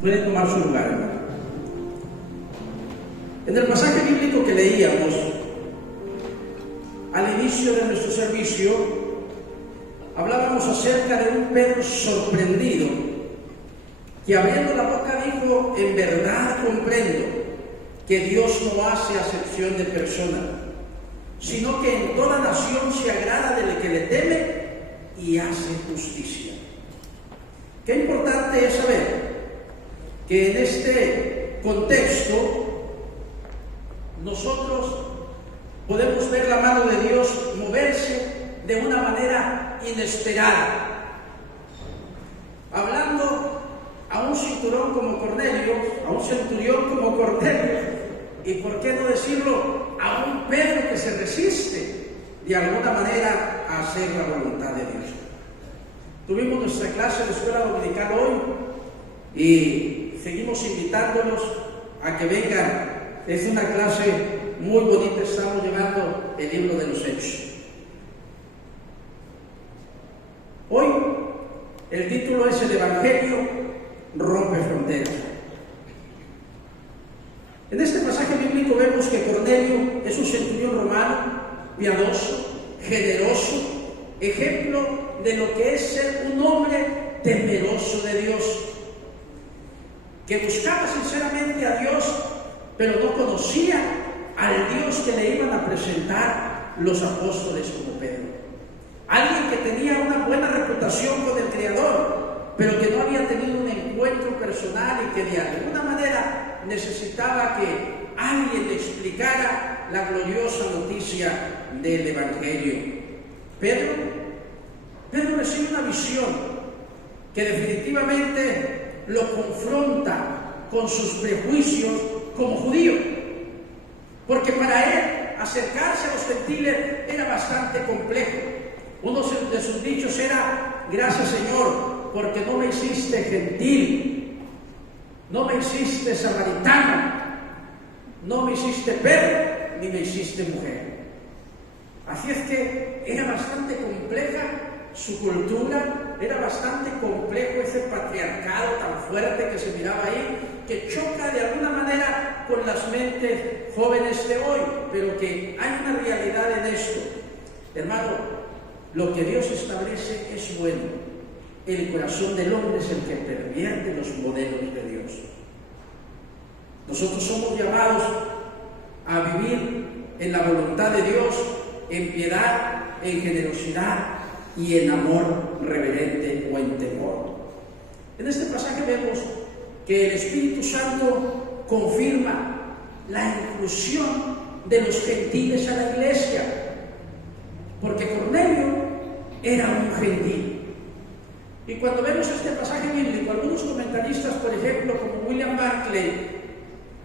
Puede tomar su lugar, hermano. En el pasaje bíblico que leíamos al inicio de nuestro servicio, hablábamos acerca de un Pedro sorprendido, que abriendo la boca dijo: en verdad comprendo que Dios no hace acepción de persona, sino que en toda nación se agrada del que le teme y hace justicia. Qué importante es saber que en este contexto nosotros podemos ver la mano de Dios moverse de una manera inesperada. Hablando a un centurión como Cornelio, y por qué no decirlo, a un Pedro que se resiste de alguna manera a hacer la voluntad de Dios. Tuvimos nuestra clase de escuela dominical hoy y seguimos invitándolos a que vengan. Es una clase muy bonita, estamos llevando el libro de los Hechos. Hoy el título es: el Evangelio rompe fronteras. En este pasaje bíblico vemos que Cornelio es un centurión romano, piadoso, generoso, ejemplo de lo que es ser un hombre temeroso de Dios, que buscaba sinceramente a Dios, pero no conocía al Dios que le iban a presentar los apóstoles como Pedro. Alguien que tenía una buena reputación con el Creador, pero que no había tenido un encuentro personal y que de alguna manera necesitaba que alguien le explicara la gloriosa noticia del Evangelio. Pedro recibe una visión que definitivamente lo confronta con sus prejuicios como judío, porque para él acercarse a los gentiles era bastante complejo. Uno de sus dichos era: gracias, Señor, porque no me hiciste gentil, no me hiciste samaritano, no me hiciste perro, ni me hiciste mujer. Así es que era bastante compleja su cultura, era bastante complejo ese patriarcado tan fuerte que se miraba ahí, que choca de alguna manera con las mentes jóvenes de hoy, pero que hay una realidad en esto. Hermano, lo que Dios establece es bueno. El corazón del hombre es el que pervierte los modelos de Dios. Nosotros somos llamados a vivir en la voluntad de Dios, en piedad, en generosidad y en amor reverente o en temor. En este pasaje vemos que el Espíritu Santo confirma la inclusión de los gentiles a la iglesia, porque Cornelio era un gentil. Y cuando vemos este pasaje bíblico, algunos comentaristas, por ejemplo, como William Barclay,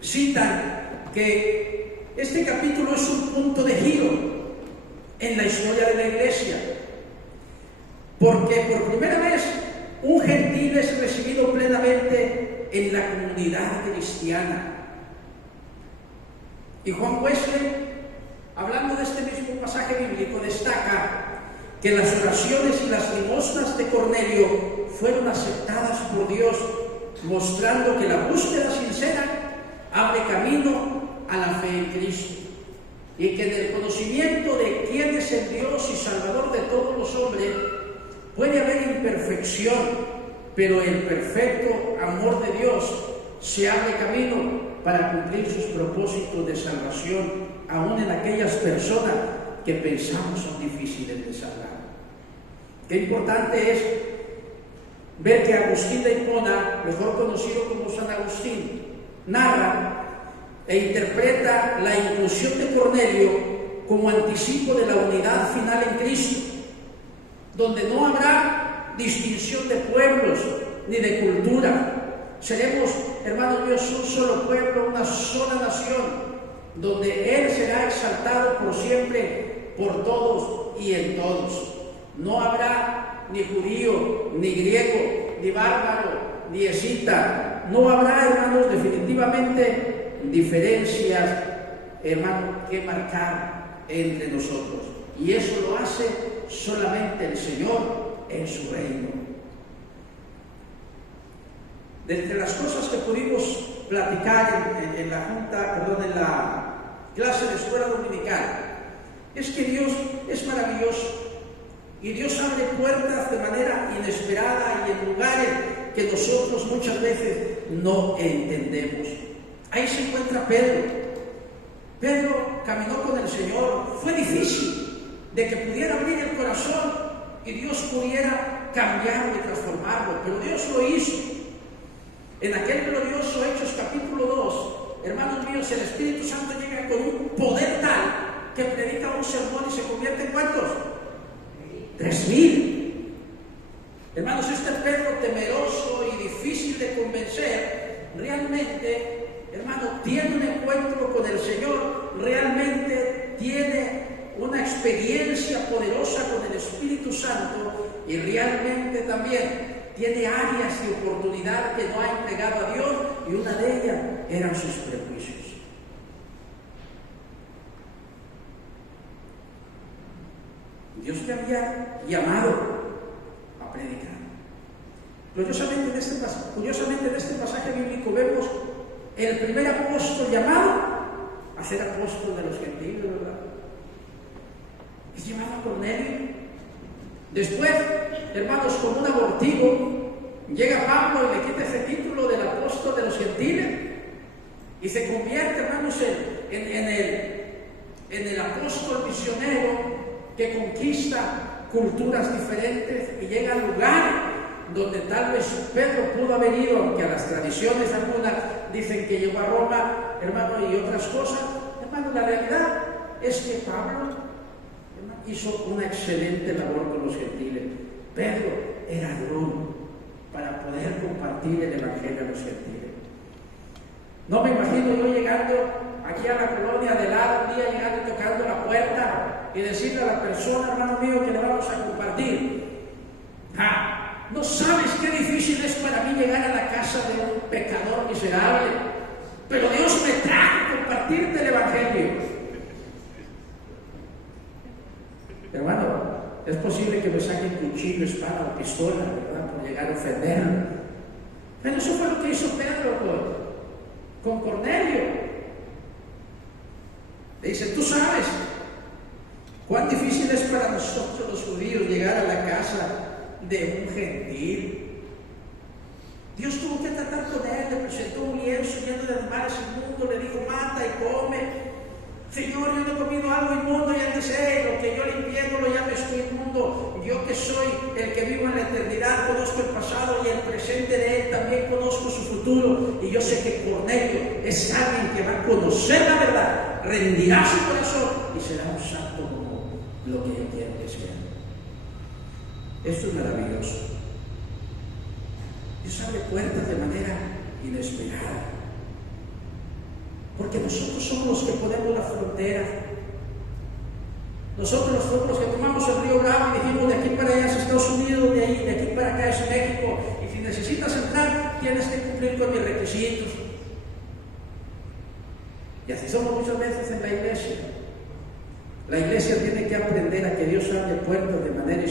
citan que este capítulo es un punto de giro en la historia de la iglesia, porque por primera vez un gentil es recibido plenamente en la comunidad cristiana. Y Juan Wesley, hablando de este mismo pasaje bíblico, destaca que las oraciones y las limosnas de Cornelio fueron aceptadas por Dios, mostrando que la búsqueda sincera abre camino a la fe en Cristo, y que en el conocimiento de quién es el Dios y Salvador de todos los hombres puede haber imperfección, pero el perfecto amor de Dios se abre camino para cumplir sus propósitos de salvación, aún en aquellas personas que pensamos son difíciles de salvar. Qué importante es ver que Agustín de Hipona, mejor conocido como San Agustín, narra e interpreta la inclusión de Cornelio como anticipo de la unidad final en Cristo, donde no habrá distinción de pueblos ni de cultura. Seremos, hermanos míos, un solo pueblo, una sola nación, donde Él será exaltado por siempre, por todos y en todos. No habrá ni judío, ni griego, ni bárbaro, ni escita. No habrá, hermanos, definitivamente diferencias, hermanos, que marcar entre nosotros. Y eso lo hace solamente el Señor en su reino. De entre las cosas que pudimos platicar en la clase de escuela dominical, es que Dios es maravilloso y Dios abre puertas de manera inesperada y en lugares que nosotros muchas veces no entendemos. Ahí se encuentra Pedro. Pedro caminó con el Señor. Fue difícil de que pudiera abrir el corazón y Dios pudiera cambiarlo y transformarlo, pero Dios lo hizo. En aquel glorioso Hechos capítulo 2, hermanos míos, el Espíritu Santo llega con un poder tal que predica un sermón y se convierte en ¿cuántos? 3,000. Hermanos, este Pedro temeroso y difícil de convencer, realmente, hermano, tiene un encuentro con el Señor, realmente tiene una experiencia poderosa con el Espíritu Santo y realmente también tiene áreas de oportunidad que no ha entregado a Dios, y una de ellas eran sus prejuicios. Dios le había llamado a predicar. Curiosamente en este pasaje bíblico vemos el primer apóstol llamado a ser apóstol de los gentiles, ¿verdad? Es llamado Cornelio. Después, hermanos, con un abortivo, llega Pablo y le quita ese título del apóstol de los gentiles y se convierte, hermanos, en el apóstol misionero que conquista culturas diferentes y llega a lugares donde tal vez Pedro pudo haber ido, aunque a las tradiciones algunas dicen que llegó a Roma, hermano, y otras cosas. Hermano, la realidad es que Pablo hizo una excelente labor con los gentiles. Pedro era duro para poder compartir el evangelio a los gentiles. No me imagino yo llegando aquí a la colonia de lado, un día llegando y tocando la puerta y decirle a la persona, hermano mío, que le vamos a compartir. No sabes qué difícil es para mí llegar a la casa de un pecador miserable, pero Dios me trajo a compartirte el evangelio. Hermano, es posible que me saquen cuchillo, espada o pistola, ¿verdad?, por llegar a ofender. Pero eso fue lo que hizo Pedro con Cornelio. Le dice, tú sabes cuán difícil es para nosotros los judíos llegar a la casa de un gentil. Dios tuvo que tratar con él, le presentó un lienzo lleno de animales inmundos, le dijo, mata y come. Señor, yo no he comido algo inmundo, y él dice, lo que yo limpié no lo llames tú inmundo. Yo que soy el que vivo en la eternidad, conozco el pasado y el presente de él, también conozco su futuro. Y yo sé que Cornelio es alguien que va a conocer la verdad, rendirá su corazón y será un santo como lo que yo quiero que sea. Esto es maravilloso. Dios abre puertas de manera inesperada. Porque nosotros somos los que ponemos la frontera. Nosotros somos los que tomamos el río Bravo y dijimos, de aquí para allá es Estados Unidos, de aquí para acá es México, y si necesitas entrar, tienes que cumplir con mis requisitos. Y así somos muchas veces en la iglesia. La iglesia tiene que aprender a que Dios abre puertas de manera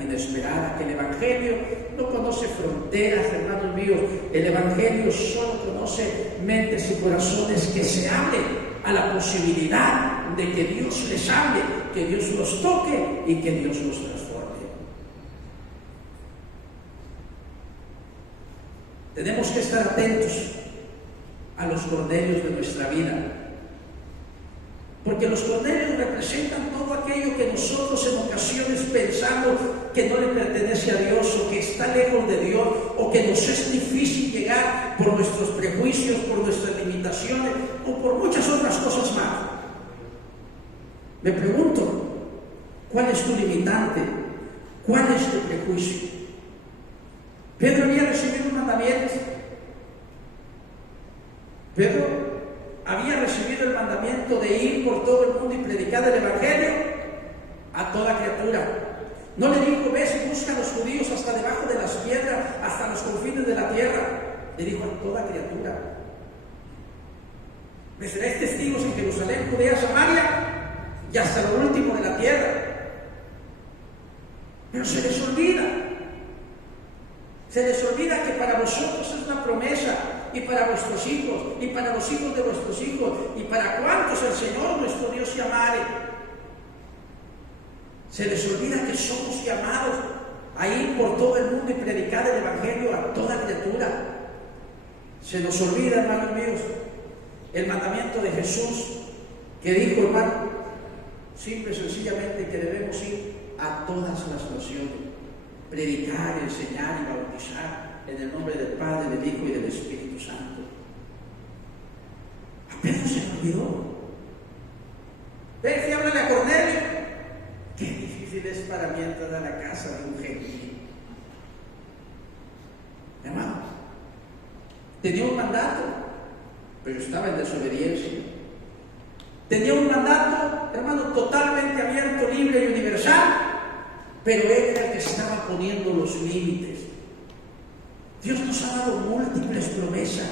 inesperada, que el evangelio no conoce fronteras, hermanos míos. El evangelio solo conoce mentes y corazones que se abren a la posibilidad de que Dios les hable, que Dios los toque y que Dios los transforme. Tenemos que estar atentos a los Cornelios de nuestra vida, porque los Cornelios representan todo aquello que nosotros en ocasiones pensamos que no le pertenece a Dios, o que está lejos de Dios, o que nos es difícil llegar por nuestros prejuicios, por nuestras limitaciones o por muchas otras cosas más. Me pregunto, ¿cuál es tu limitante? ¿Cuál es tu prejuicio? Pedro había recibido un mandamiento. Pedro había recibido el mandamiento de ir por todo el mundo y predicar el evangelio a toda criatura. No le dijo, ves y busca a los judíos hasta debajo de las piedras, hasta los confines de la tierra. Le dijo, a toda criatura. Me seréis testigos en Jerusalén, Judea, Samaria y hasta lo último de la tierra. Pero se les olvida Se les olvida que para vosotros es una promesa, y para vuestros hijos, y para los hijos de vuestros hijos, y para cuantos el Señor nuestro Dios llamare. Se les olvida que somos llamados a ir por todo el mundo y predicar el Evangelio a toda criatura. Se nos olvida, hermanos míos, el mandamiento de Jesús, que dijo, hermano, simple y sencillamente, que debemos ir a todas las naciones, predicar, enseñar y bautizar en el nombre del Padre, del Hijo y del Espíritu Santo. A Pedro se le olvidó. Ven y háblale a Cornelio. Qué difícil es para mí entrar a la casa de un gentil. Hermano, tenía un mandato, pero estaba en desobediencia. Tenía un mandato, hermano, totalmente abierto, libre y universal, pero él era el que estaba poniendo los límites. Dios nos ha dado múltiples promesas,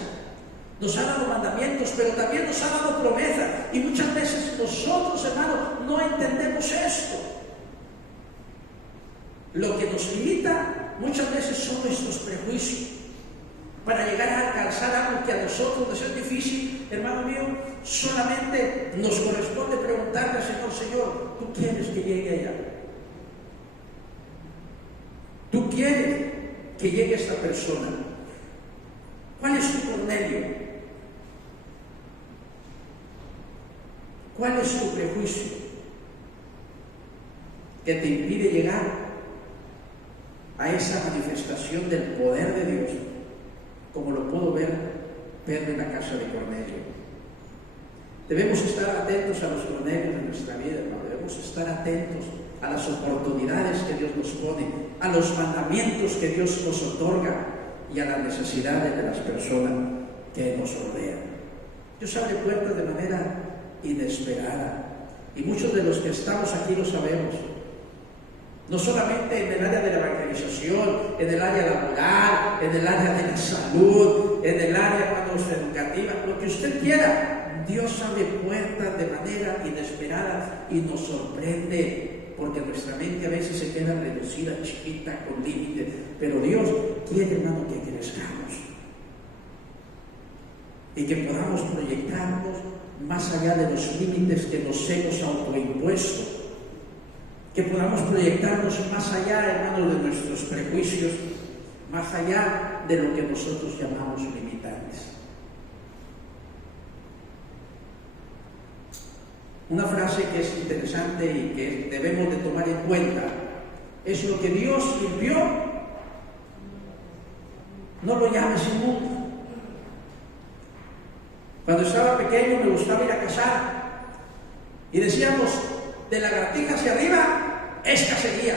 nos ha dado mandamientos, pero también nos ha dado promesas, y muchas veces nosotros, hermanos, no entendemos esto. Lo que nos limita muchas veces son nuestros prejuicios. Para llegar a alcanzar algo que a nosotros nos es difícil, hermano mío, solamente nos corresponde preguntarle al Señor: Señor, ¿tú quieres que llegue allá? ¿Tú quieres que llegue esta persona? ¿Cuál es tu Cornelio? ¿Cuál es tu prejuicio que te impide llegar a esa manifestación del poder de Dios, como lo puedo ver Pedro en la casa de Cornelio? Debemos estar atentos a los Cornelios de nuestra vida, hermano. Debemos estar atentos a las oportunidades que Dios nos pone, a los mandamientos que Dios nos otorga y a las necesidades de las personas que nos rodean. Dios abre puertas de manera inesperada, y muchos de los que estamos aquí lo sabemos. No solamente en el área de la evangelización, en el área laboral, en el área de la salud, en el área, hermanos, educativa, lo que usted quiera. Dios abre puertas de manera inesperada y nos sorprende, porque nuestra mente a veces se queda reducida, chiquita, con límites. Pero Dios quiere, hermano, que crezcamos y que podamos proyectarnos más allá de los límites que nos hemos autoimpuesto, que podamos proyectarnos más allá, hermanos, de nuestros prejuicios, más allá de lo que nosotros llamamos limitantes. Una frase que es interesante y que debemos de tomar en cuenta es: lo que Dios limpió, no lo llames inmundo. Cuando estaba pequeño me gustaba ir a cazar y decíamos: de la lagartija hacia arriba es cacería.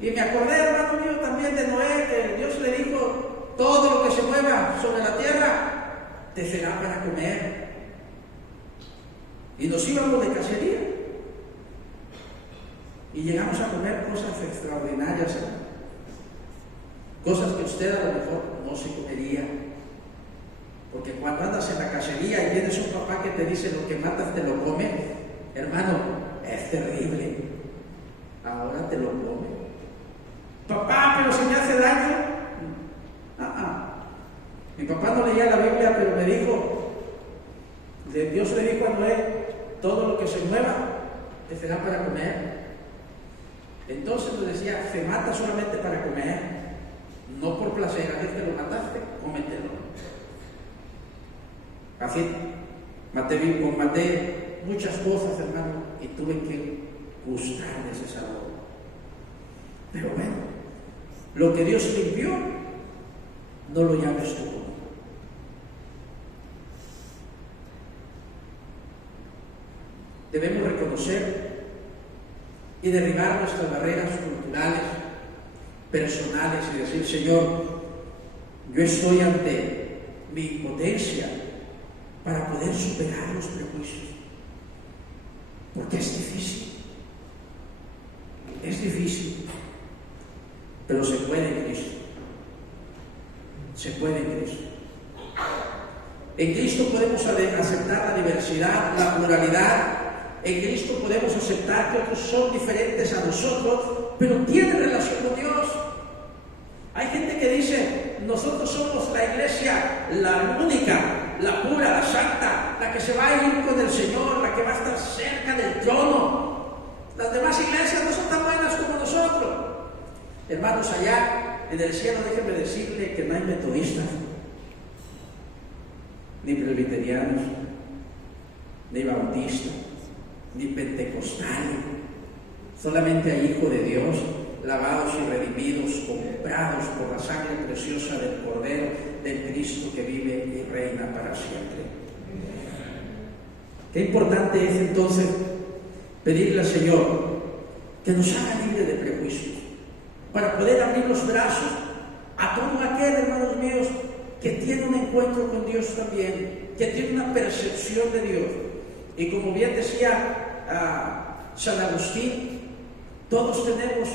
Y me acordé, hermano mío, también de Noé, que Dios le dijo: todo lo que se mueva sobre la tierra te será para comer. Y nos íbamos de cacería y llegamos a comer cosas extraordinarias, cosas que usted a lo mejor no se comería, porque cuando andas en la cacería y tienes un papá que te dice: lo que matas te lo come, hermano, es terrible. Ahora te lo come. Papá, pero si me hace daño. Mi papá no leía la Biblia, pero me dijo, Dios le dijo a Noé: todo lo que se mueva te será para comer. Entonces nos decía: se mata solamente para comer, no por placer. A ver, que lo mataste, cómetelo. Así maté muchas cosas, hermano, y tuve que gustar de ese sabor. Pero bueno, lo que Dios limpió, no lo llames tú. Debemos reconocer y derribar nuestras barreras culturales, personales, y decir: Señor, yo estoy ante mi impotencia para poder superar los prejuicios, porque es difícil, pero se puede en Cristo. Se puede en Cristo. En Cristo podemos aceptar la diversidad, la pluralidad. En Cristo podemos aceptar que otros son diferentes a nosotros, pero tienen relación con Dios. Hay gente que dice, nosotros somos la iglesia, la única, la pura, la santa, la que se va a ir con el Señor, la que va a estar cerca del trono. Las demás iglesias no son tan buenas como nosotros. Hermanos, allá en el cielo, déjenme decirle que no hay metodistas, ni presbiterianos, ni bautistas, ni pentecostales. Solamente hay hijos de Dios, lavados y redimidos, comprados por la sangre preciosa del Cordero, del Cristo que vive y reina para siempre. Qué importante es entonces pedirle al Señor que nos haga libre de prejuicios, para poder abrir los brazos a todo aquel, hermanos míos, que tiene un encuentro con Dios también, que tiene una percepción de Dios. Y como bien decía San Agustín, todos tenemos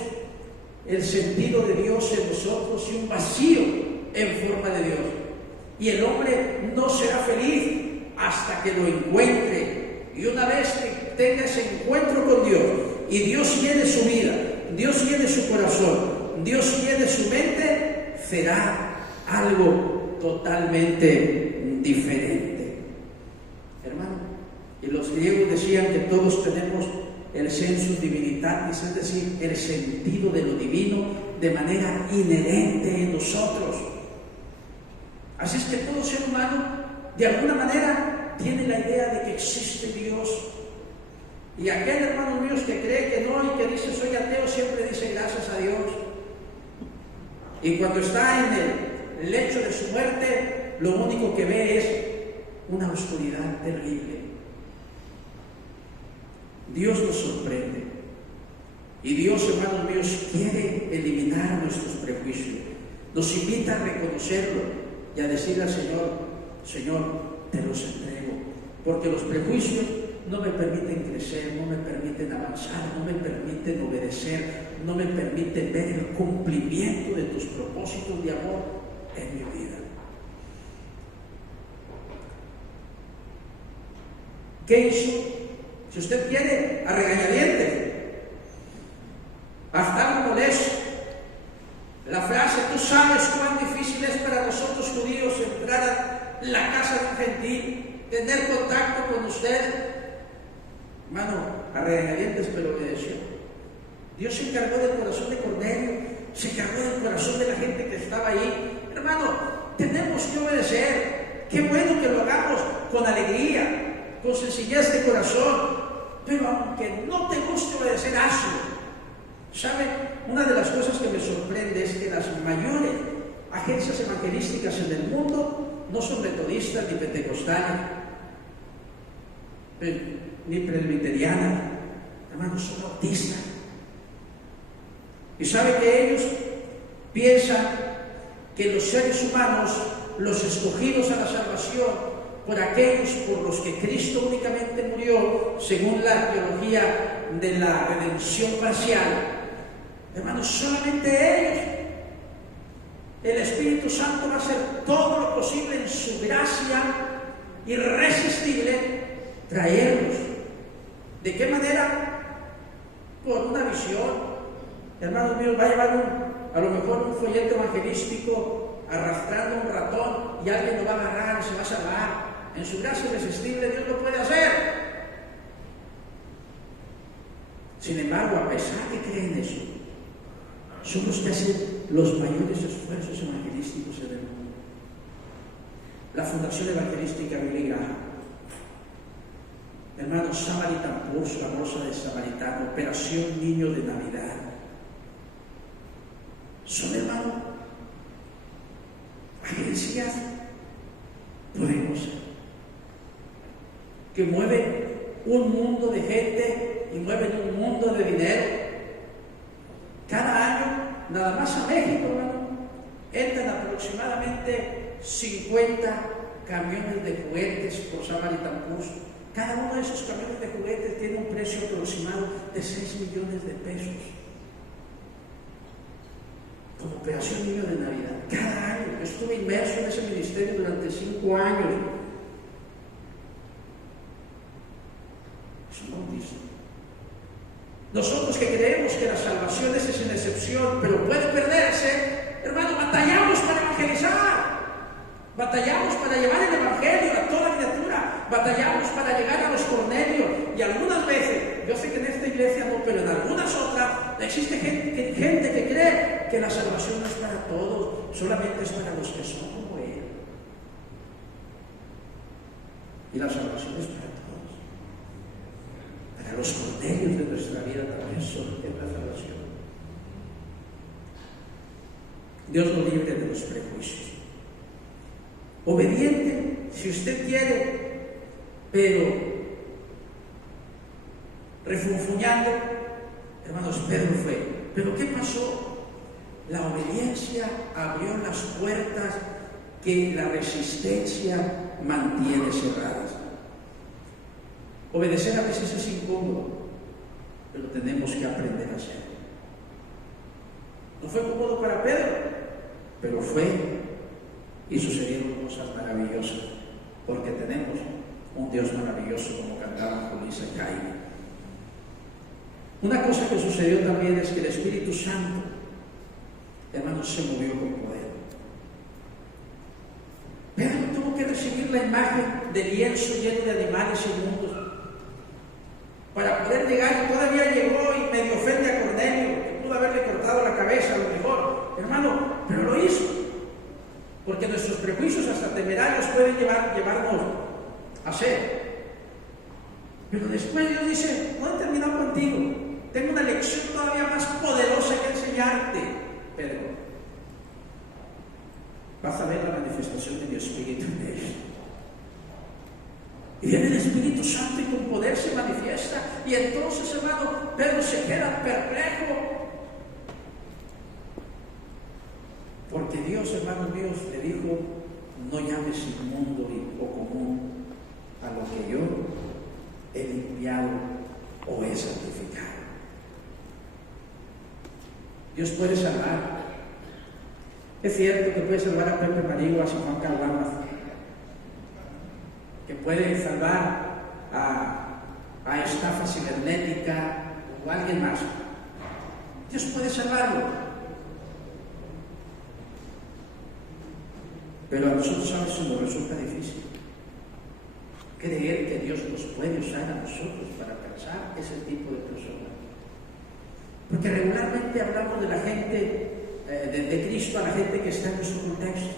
el sentido de Dios en nosotros y un vacío en forma de Dios. Y el hombre no será feliz hasta que lo encuentre. Y una vez que tenga ese encuentro con Dios y Dios llene su vida, Dios llene su corazón, Dios llene su mente, será algo totalmente diferente. Hermano, y los griegos decían que todos tenemos el sensus divinitatis, es decir, el sentido de lo divino de manera inherente en nosotros. Así es que todo ser humano, de alguna manera, tiene la idea de que existe Dios. Y aquel, hermanos míos, que cree que no y que dice soy ateo, siempre dice gracias a Dios. Y cuando está en el lecho de su muerte, lo único que ve es una oscuridad terrible. Dios nos sorprende. Y Dios, hermanos míos, quiere eliminar nuestros prejuicios. Nos invita a reconocerlo y a decirle al Señor, Señor, te los entrego. Porque los prejuicios no me permiten crecer, no me permiten avanzar, no me permiten obedecer, no me permiten ver el cumplimiento de tus propósitos de amor en mi vida. ¿Qué hizo? Si usted quiere, a regañadientes, a estar molesto. La frase, tú sabes cuán difícil es para nosotros judíos entrar a la casa de un gentil, tener contacto con usted. Hermano, a regañadientes, pero obedeció. Dios se encargó del corazón de Cornelio, se encargó del corazón de la gente que estaba ahí. Hermano, tenemos que obedecer. Qué bueno que lo hagamos con alegría, con sencillez de corazón. Pero aunque no te guste obedecer, hazlo. ¿Sabe? Una de las cosas que me sorprende es que las mayores agencias evangelísticas en el mundo no son metodistas ni pentecostales, ni presbiterianas, hermanos, son bautistas. Y sabe que ellos piensan que los seres humanos, los escogidos a la salvación, por aquellos por los que Cristo únicamente murió, según la teología de la redención parcial, hermanos, solamente ellos, el Espíritu Santo va a hacer todo lo posible en su gracia irresistible, traerlos. ¿De qué manera? Por una visión. Hermanos míos, va a llevar a lo mejor un folleto evangelístico arrastrando un ratón y alguien lo va a agarrar y se va a salvar. En su gracia irresistible Dios lo puede hacer. Sin embargo, a pesar de creer en eso, son los que hacen los mayores esfuerzos evangelísticos en el mundo. La Fundación Evangelística Billy Graham, hermanos, Samaritan Purse, la bolsa de Samaritano, Operación Niño de Navidad, son, hermanos, agencias poderosas que mueven un mundo de gente y mueven un mundo de dinero. Cada año, nada más a México, hermano, entran aproximadamente 50 camiones de juguetes por Samaritan Purse. Cada uno de esos camiones de juguetes tiene un precio aproximado de 6 millones de pesos. Como Operación Niño de Navidad. Cada año. Yo estuve inmerso en ese ministerio durante 5 años. Es un bautismo. Nosotros que creemos que la salvación es sin excepción, pero puede perderse, hermano, Batallamos para llevar el Evangelio a toda criatura. Batallamos para llegar a los Cornelios. Y algunas veces, yo sé que en esta iglesia no, pero en algunas otras existe gente que cree que la salvación no es para todos, solamente es para los que son como Él. Y la salvación es para todos. Para los Cornelios de nuestra vida también son de la salvación. Dios nos libre de los prejuicios. Obediente, si usted quiere, pero refunfuñando, hermanos, Pedro fue. ¿Pero qué pasó? La obediencia abrió las puertas que la resistencia mantiene cerradas. Obedecer a veces es incómodo, pero tenemos que aprender a hacerlo. No fue cómodo para Pedro, pero fue. Y sucedieron cosas maravillosas, porque tenemos un Dios maravilloso, como cantaban Julissa y Jaime. Una cosa que sucedió también es que el Espíritu Santo, hermanos, se movió con poder. Pedro tuvo que recibir la imagen del lienzo lleno de animales inmundos para poder llegar, y todavía llegó y medio ofende a Cornelio, que pudo haberle cortado la cabeza a lo mejor, hermano, pero lo hizo. Porque nuestros prejuicios hasta temerarios pueden llevarnos a hacer. Pero después Dios dice, no he terminado contigo, tengo una lección todavía más poderosa que enseñarte, Pedro. Vas a ver la manifestación de mi Espíritu en él. Y viene el Espíritu Santo y con poder se manifiesta. Y entonces, hermano, Pedro se queda perplejo. Porque Dios, hermanos míos, le dijo, no llames inmundo o común a lo que yo he limpiado o he santificado. Dios puede salvar. Es cierto que puede salvar a Pepe Mariguas y Juan Caguamas, que puede salvar a estafa cibernética o a alguien más. Dios puede salvarlo. Pero a nosotros a veces nos resulta difícil creer que Dios nos puede usar a nosotros para alcanzar ese tipo de personas. Porque regularmente hablamos de la gente, de Cristo a la gente que está en nuestro contexto.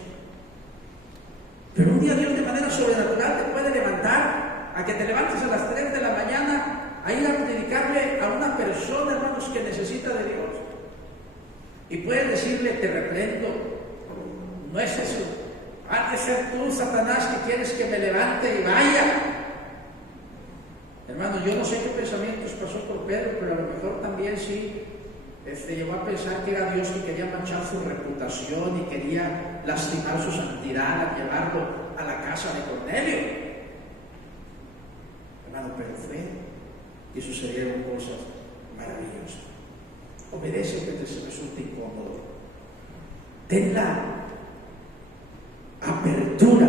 Pero un día Dios de manera sobrenatural te puede levantar, a que te levantes a las 3 de la mañana a ir a predicarle a una persona, hermanos, que necesita de Dios. Y puedes decirle, te reprendo, no es eso. Ha de ser tú, Satanás, que quieres que me levante y vaya. Hermano, yo no sé qué pensamientos pasó por Pedro, pero a lo mejor también sí llegó a pensar que era Dios que quería manchar su reputación y quería lastimar su santidad al llevarlo a la casa de Cornelio. Hermano, pero fue y sucedieron cosas maravillosas. Obedece que te resulte incómodo. Ten la apertura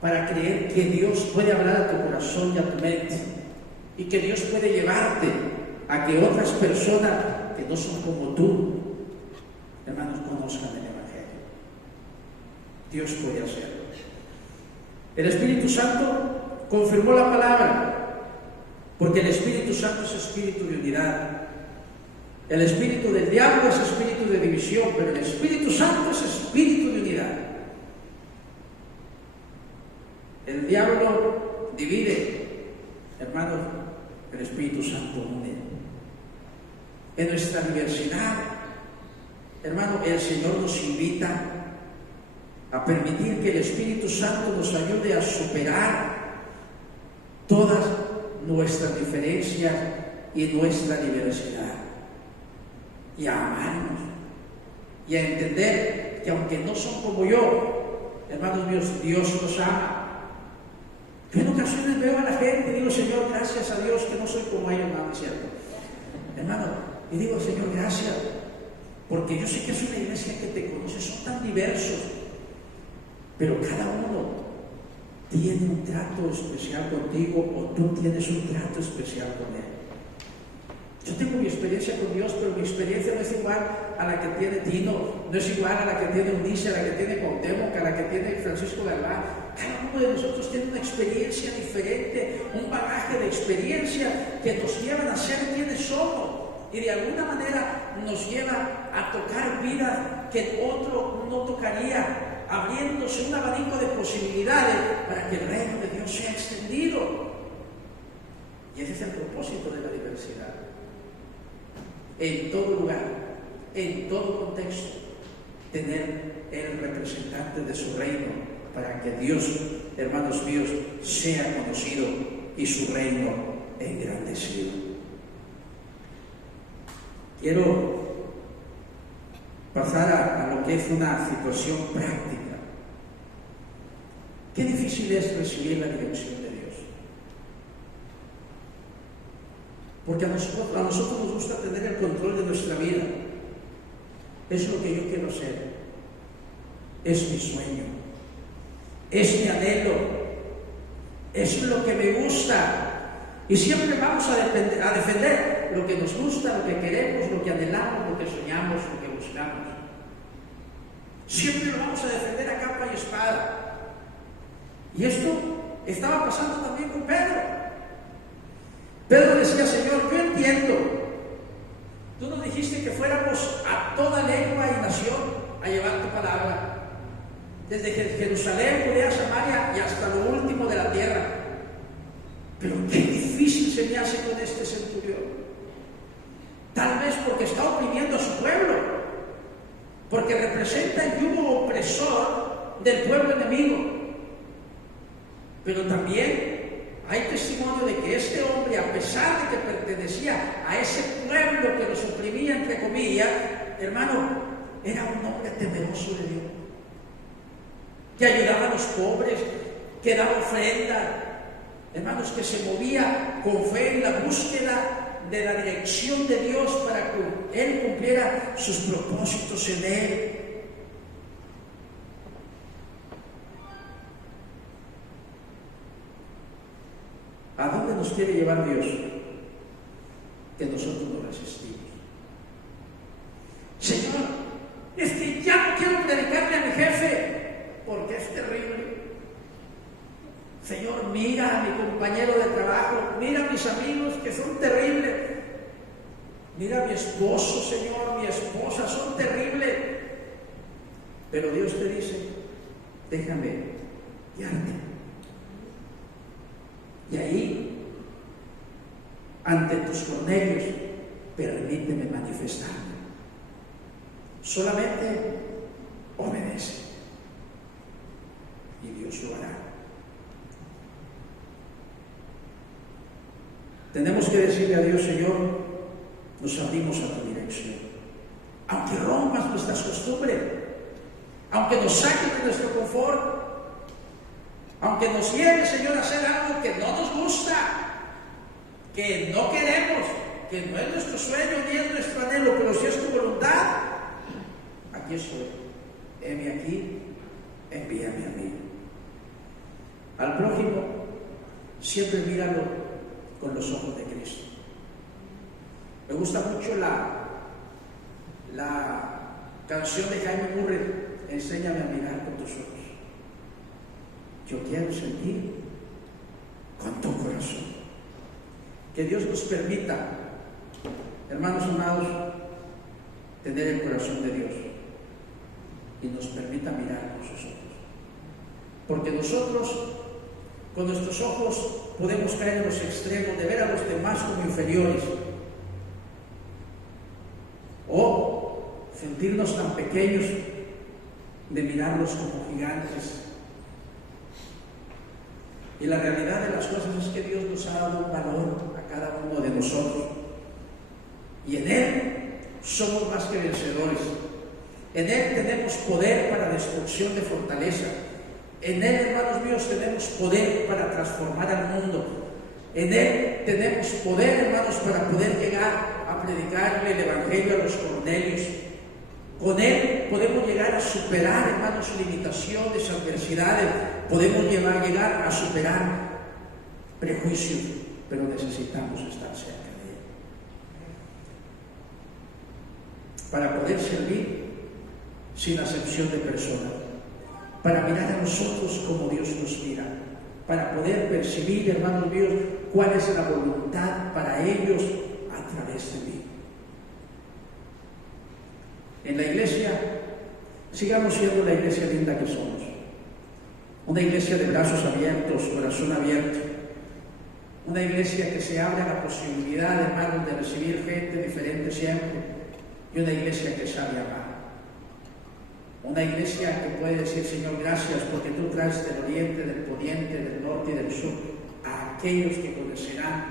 para creer que Dios puede hablar a tu corazón y a tu mente, y que Dios puede llevarte a que otras personas que no son como tú, hermanos, conozcan el Evangelio. Dios puede hacerlo. El Espíritu Santo confirmó la palabra, porque el Espíritu Santo es espíritu de unidad. El espíritu del diablo es espíritu de división, pero el Espíritu Santo es espíritu de unidad. El diablo divide, hermanos, el Espíritu Santo une. En nuestra diversidad, hermano, el Señor nos invita a permitir que el Espíritu Santo nos ayude a superar todas nuestras diferencias y nuestra diversidad, y a amarnos, y a entender que aunque no son como yo, hermanos míos, Dios nos ama. Yo en ocasiones veo a la gente y digo, Señor, gracias a Dios que no soy como ellos, no es cierto, hermano, y digo, Señor, gracias, porque yo sé que es una iglesia que te conoce, son tan diversos, pero cada uno tiene un trato especial contigo, o tú tienes un trato especial con Él. Yo tengo mi experiencia con Dios, pero mi experiencia no es igual a la que tiene Tino, no es igual a la que tiene Unice, a la que tiene Cuauhtémoc, a la que tiene Francisco Galván, cada uno de nosotros tiene una experiencia diferente, un bagaje de experiencia que nos llevan a ser quienes somos y de alguna manera nos lleva a tocar vidas que otro no tocaría, abriéndose un abanico de posibilidades para que el reino de Dios sea extendido. Y ese es el propósito de la diversidad. En todo lugar, en todo contexto, tener el representante de su reino para que Dios, hermanos míos, sea conocido y su reino engrandecido. Quiero pasar a lo que es una situación práctica. Qué difícil es recibir la dirección de Dios. Porque a nosotros nos gusta tener el control de nuestra vida. Es lo que yo quiero hacer. Es mi sueño. Es mi anhelo. Es lo que me gusta. Y siempre vamos a defender lo que nos gusta, lo que queremos, lo que anhelamos, lo que soñamos, lo que buscamos. Siempre lo vamos a defender a capa y espada. Y esto estaba pasando también con Pedro. Pedro decía: Señor, yo entiendo. Tú nos dijiste que fuéramos a toda lengua y nación a llevar tu palabra. Desde Jerusalén, Judea, Samaria y hasta lo último de la tierra. Pero qué difícil se me hace con este centurión. Tal vez porque está oprimiendo a su pueblo. Porque representa el yugo opresor del pueblo enemigo. Pero también hay testimonio de que este hombre, a pesar de que pertenecía a ese pueblo que los oprimía, entre comillas, hermano, era un hombre temeroso de Dios, que ayudaba a los pobres, que daba ofrenda, hermanos, que se movía con fe en la búsqueda de la dirección de Dios para que Él cumpliera sus propósitos en Él. ¿A dónde nos quiere llevar Dios? Que nosotros no resistimos. Señor, es que ya no quiero predicarle a mi jefe porque es terrible. Señor, mira a mi compañero de trabajo, mira a mis amigos que son terribles. Mira a mi esposo, Señor, mi esposa, son terribles. Pero Dios te dice: déjame guiarte. Y ahí, ante tus Cornelios, permíteme manifestarme. Solamente obedece. Y Dios lo hará. Tenemos que decirle a Dios: Señor, nos abrimos a tu dirección. Aunque rompas nuestras costumbres, aunque nos saques de nuestro confort, aunque nos lleve, Señor, a hacer algo que no nos gusta, que no queremos, que no es nuestro sueño ni es nuestro anhelo, pero si es tu voluntad, aquí estoy. Heme aquí, envíame a mí. Al prójimo, siempre míralo con los ojos de Cristo. Me gusta mucho la canción de Jaime Murray, Enséñame a mirar con tus ojos. Yo quiero sentir con tu corazón. Que Dios nos permita, hermanos amados, tener el corazón de Dios y nos permita mirar con sus ojos. Porque nosotros, con nuestros ojos, podemos caer en los extremos de ver a los demás como inferiores o sentirnos tan pequeños de mirarlos como gigantes. Y la realidad de las cosas es que Dios nos ha dado un valor a cada uno de nosotros. Y en Él somos más que vencedores. En Él tenemos poder para destrucción de fortaleza. En Él, hermanos míos, tenemos poder para transformar al mundo. En Él tenemos poder, hermanos, para poder llegar a predicarle el Evangelio a los Cornelios. Con Él podemos llegar a superar, hermanos, limitaciones, adversidades. Podemos llegar a superar prejuicios, pero necesitamos estar cerca de Él. Para poder servir sin acepción de personas. para mirar a nosotros como Dios nos mira, para poder percibir, hermanos míos, cuál es la voluntad para ellos a través de mí. En la iglesia, sigamos siendo la iglesia linda que somos. Una iglesia de brazos abiertos, corazón abierto. Una iglesia que se abre a la posibilidad, hermanos, de recibir gente diferente siempre. Y una iglesia que sabe amar. Una iglesia que puede decir, Señor, gracias porque tú traes del oriente, del poniente, del norte y del sur a aquellos que conocerán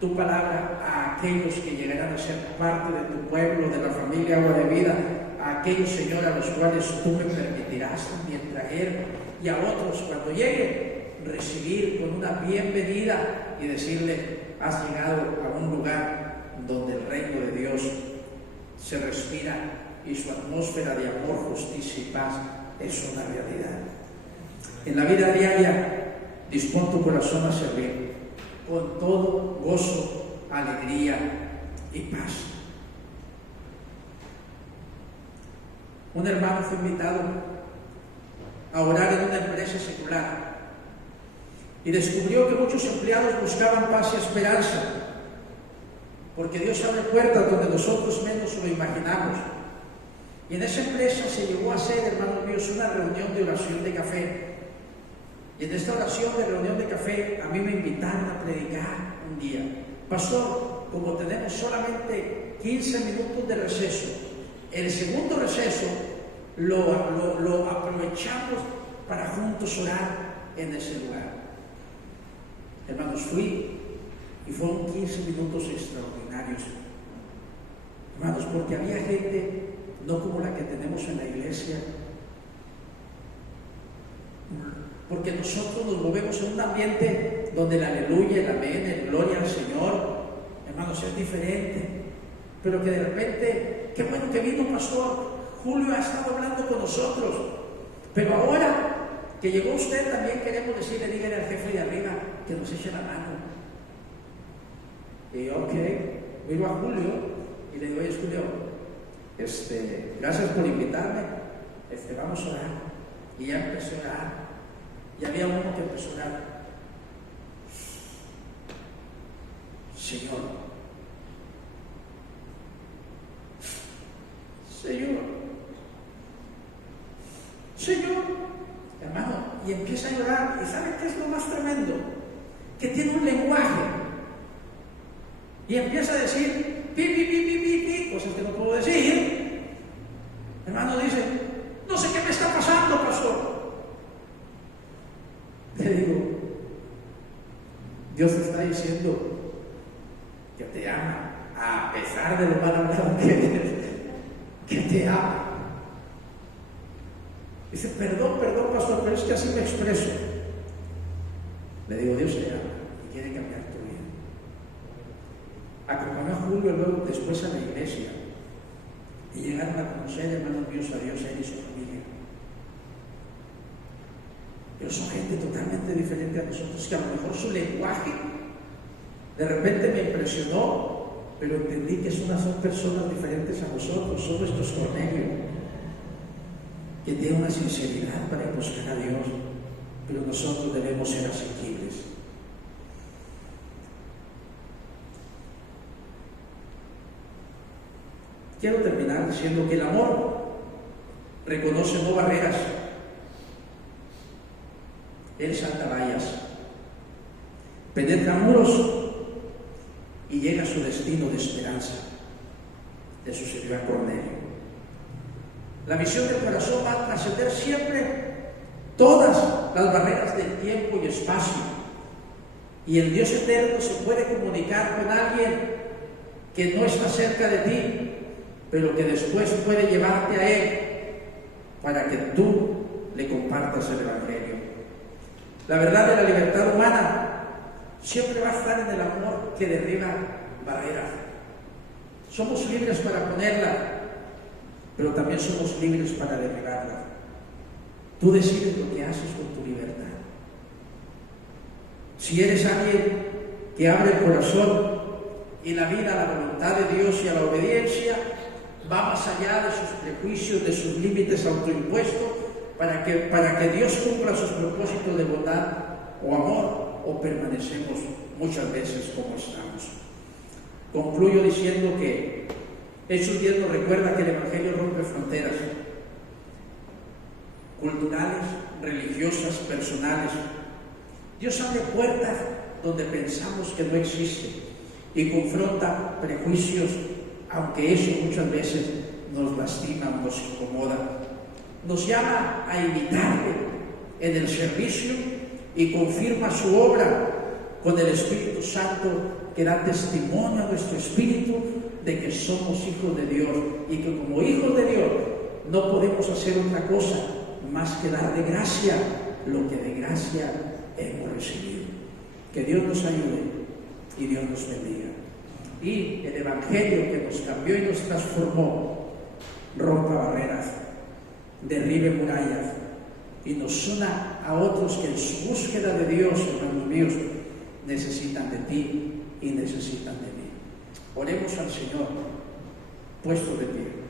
tu palabra, a aquellos que llegarán a ser parte de tu pueblo, de la familia Agua de Vida, a aquellos, Señor, a los cuales tú me permitirás también traer, y a otros cuando lleguen, recibir con una bienvenida y decirle, has llegado a un lugar donde el reino de Dios se respira y su atmósfera de amor, justicia y paz es una realidad. En la vida diaria, dispón tu corazón a servir con todo gozo, alegría y paz. Un hermano fue invitado a orar en una empresa secular y descubrió que muchos empleados buscaban paz y esperanza, porque Dios abre puertas donde nosotros menos lo imaginamos. Y en esa empresa se llegó a hacer, hermanos míos, una reunión de oración de café. Y en esta oración de reunión de café, a mí me invitaron a predicar un día. Pastor, como tenemos solamente 15 minutos de receso, el segundo receso lo aprovechamos para juntos orar en ese lugar. Hermanos, fui y fueron 15 minutos extraordinarios. Hermanos, porque había gente no como la que tenemos en la iglesia, porque nosotros nos movemos en un ambiente donde el aleluya, el amén, el gloria al Señor, hermanos, es diferente, pero que de repente, qué bueno que vino pastor, Julio ha estado hablando con nosotros, pero ahora que llegó usted también queremos decirle, dígale al jefe de arriba que nos eche la mano. Y ok, miro a Julio y le digo, oye Julio, gracias por invitarme, vamos a orar. Y ya empecé a orar, y había uno que empezó a orar. Señor, hermano, y empieza a llorar, y ¿sabe qué es lo más tremendo? Que tiene un lenguaje, y empieza a decir, cosas que no puedo decir. Hermano dice, no sé qué me está pasando, pastor. Le digo, Dios te está diciendo que te ama, a pesar de lo mal hablado que eres, que te ama. Dice, perdón, pastor, pero es que así me expreso. Le digo, Dios te ama y quiere cambiar tu vida. Acompañó a Julio luego después a la iglesia y llegaron a conocer, hermanos míos, a Dios, a él y su familia. Pero son gente totalmente diferente a nosotros, que a lo mejor su lenguaje de repente me impresionó, pero entendí que son personas diferentes a nosotros. Son nuestros Cornelio, que tienen una sinceridad para buscar a Dios, pero nosotros debemos ser asequibles. Quiero terminar diciendo que el amor reconoce no barreras, él salta vallas, penetra muros y llega a su destino de esperanza. Le sucedió a Cornelio. La visión del corazón va a trascender siempre todas las barreras del tiempo y espacio, y el Dios eterno se puede comunicar con alguien que no está cerca de ti, pero que después puede llevarte a Él para que tú le compartas el Evangelio. La verdad de la libertad humana siempre va a estar en el amor que derriba barreras. Somos libres para ponerla, pero también somos libres para derribarla. Tú decides lo que haces con tu libertad. Si eres alguien que abre el corazón y la vida a la voluntad de Dios y a la obediencia, va más allá de sus prejuicios, de sus límites autoimpuestos, para que Dios cumpla sus propósitos de bondad o amor, o permanecemos muchas veces como estamos. Concluyo diciendo que Hechos 10 nos recuerda que el Evangelio rompe fronteras culturales, religiosas, personales. Dios abre puertas donde pensamos que no existen y confronta prejuicios, aunque eso muchas veces nos lastima o nos incomoda. Nos llama a imitarle en el servicio y confirma su obra con el Espíritu Santo, que da testimonio a nuestro espíritu de que somos hijos de Dios y que como hijos de Dios no podemos hacer otra cosa más que dar de gracia lo que de gracia hemos recibido. Que Dios nos ayude y Dios nos bendiga. Y el Evangelio que nos cambió y nos transformó rompa barreras, derribe murallas y nos una a otros que en su búsqueda de Dios, hermanos míos, necesitan de ti y necesitan de mí. Oremos al Señor, puestos de pie.